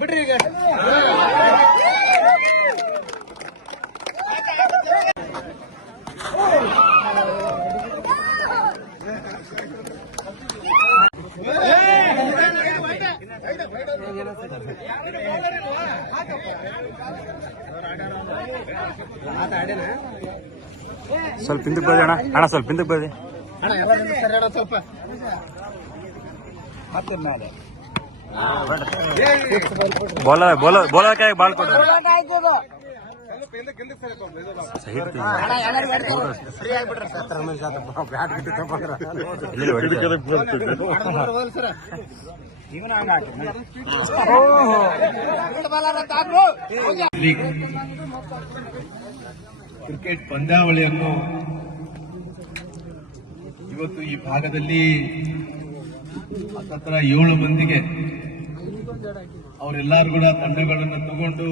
ಬಿಡ್ರಿ ಈಗ ಸ್ವಲ್ಪ ಹಿಂದಕ್ಕೆ ಬದಿ ಅಣ್ಣ ಸ್ವಲ್ಪ ಹಿಂದಕ್ಕೆ ಬದಿ ಸ್ವಲ್ಪ ಬೋಲಕ್ಕೆ ಬಾಲ್ ಕೊಡ್ರಿ ಕ್ರಿಕೆಟ್ ಪಂದ್ಯಾವಳಿಯನ್ನು ಇವತ್ತು ಈ ಭಾಗದಲ್ಲಿ ಹತ್ರ 7 ಮಂದಿಗೆ ಅವರೆಲ್ಲರೂ ಕೂಡ ತಂಡಗಳನ್ನು ತಗೊಂಡು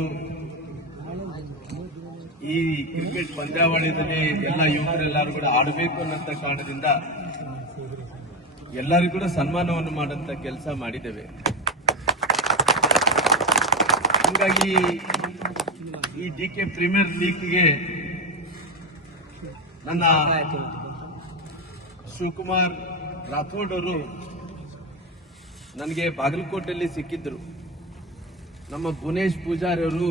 ಈ ಕ್ರಿಕೆಟ್ ಪಂದ್ಯಾವಳಿಯಲ್ಲಿ ಎಲ್ಲ ಯುವಕರೆಲ್ಲರೂ ಕೂಡ ಆಡಬೇಕು ಅನ್ನೋಂಥ ಕಾರಣದಿಂದ ಎಲ್ಲರಿಗೂ ಕೂಡ ಸನ್ಮಾನವನ್ನು ಮಾಡಂತ ಕೆಲಸ ಮಾಡಿದ್ದೇವೆ. ಹಾಗಾಗಿ ಈ DK ಪ್ರೀಮಿಯರ್ ಲೀಗ್ಗೆ ನನ್ನ ಶಿವಕುಮಾರ್ ರಾಥೋಡ್ ಅವರು ನನಗೆ ಬಾಗಲಕೋಟೆಯಲ್ಲಿ ಸಿಕ್ಕಿದ್ರು. ನಮ್ಮ ಭುವನೇಶ್ ಪೂಜಾರಿ ಅವರು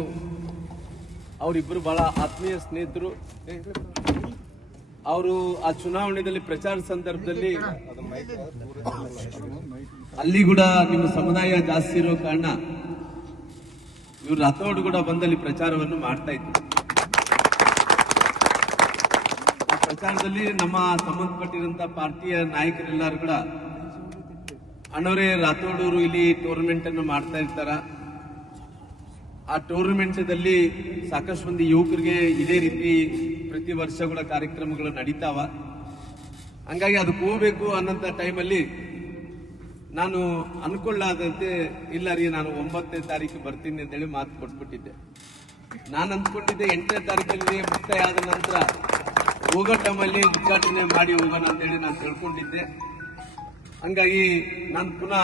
ಅವರಿಬ್ಬರು ಬಹಳ ಆತ್ಮೀಯ ಸ್ನೇಹಿತರು. ಅವರು ಆ ಚುನಾವಣೆಯಲ್ಲಿ ಪ್ರಚಾರ ಸಂದರ್ಭದಲ್ಲಿ ಅಲ್ಲಿ ಕೂಡ ನಿಮ್ಮ ಸಮುದಾಯ ಜಾಸ್ತಿ ಇರೋ ಕಾರಣ ಇವರು ರಾಥೋಡ್ ಕೂಡ ಬಂದಲ್ಲಿ ಪ್ರಚಾರವನ್ನು ಮಾಡ್ತಾ ಇದ್ರು. ಆ ಪ್ರಚಾರದಲ್ಲಿ ನಮ್ಮ ಸಂಬಂಧಪಟ್ಟಿರುವಂತ ಪಾರ್ಟಿಯ ನಾಯಕರೆಲ್ಲರೂ ಕೂಡ ಅಣ್ಣವರೇ ರಾಥೋಡವರು ಇಲ್ಲಿ ಟೂರ್ನಮೆಂಟ್ ಅನ್ನು ಮಾಡ್ತಾ ಇರ್ತಾರ, ಆ ಟೂರ್ನಮೆಂಟ್ದಲ್ಲಿ ಸಾಕಷ್ಟು ಮಂದಿ ಯುವಕರಿಗೆ ಇದೇ ರೀತಿ ಪ್ರತಿ ವರ್ಷ ಕೂಡ ಕಾರ್ಯಕ್ರಮಗಳು ನಡೀತಾವ, ಹಂಗಾಗಿ ಅದಕ್ಕೆ ಹೋಗ್ಬೇಕು ಅನ್ನೋಂಥ ಟೈಮಲ್ಲಿ ನಾನು ಅನ್ಕೊಳ್ಳಾದಂತೆ ಇಲ್ಲ ರೀ ನಾನು 9ನೇ ತಾರೀಕು ಬರ್ತೀನಿ ಅಂತೇಳಿ ಮಾತು ಕೊಟ್ಬಿಟ್ಟಿದ್ದೆ. ನಾನು ಅಂದ್ಕೊಂಡಿದ್ದೆ 8ನೇ ತಾರೀಕಲ್ಲಿ ಮುಕ್ತಾಯ ಆದ ನಂತರ ಹೋಗೋ ಟೈಮಲ್ಲಿ ಉದ್ಘಾಟನೆ ಮಾಡಿ ಹೋಗೋಣ ಅಂತೇಳಿ ನಾನು ತಿಳ್ಕೊಂಡಿದ್ದೆ. ಹಂಗಾಗಿ ನಾನು ಪುನಃ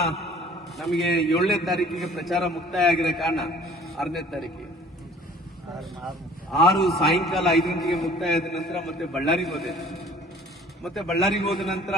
ನಮಗೆ 7ನೇ ತಾರೀಕಿಗೆ ಪ್ರಚಾರ ಮುಕ್ತಾಯ ಆಗಿರೋ ಕಾರಣ 6ನೇ ತಾರೀಕಿಗೆ 6 ಸಾಯಂಕಾಲ 5 ಗಂಟೆಗೆ ಮುಕ್ತಾಯ ಆದ ನಂತರ ಮತ್ತೆ ಬಳ್ಳಾರಿಗೆ ಹೋದೆ. ಮತ್ತೆ ಬಳ್ಳಾರಿಗೆ ಹೋದ ನಂತರ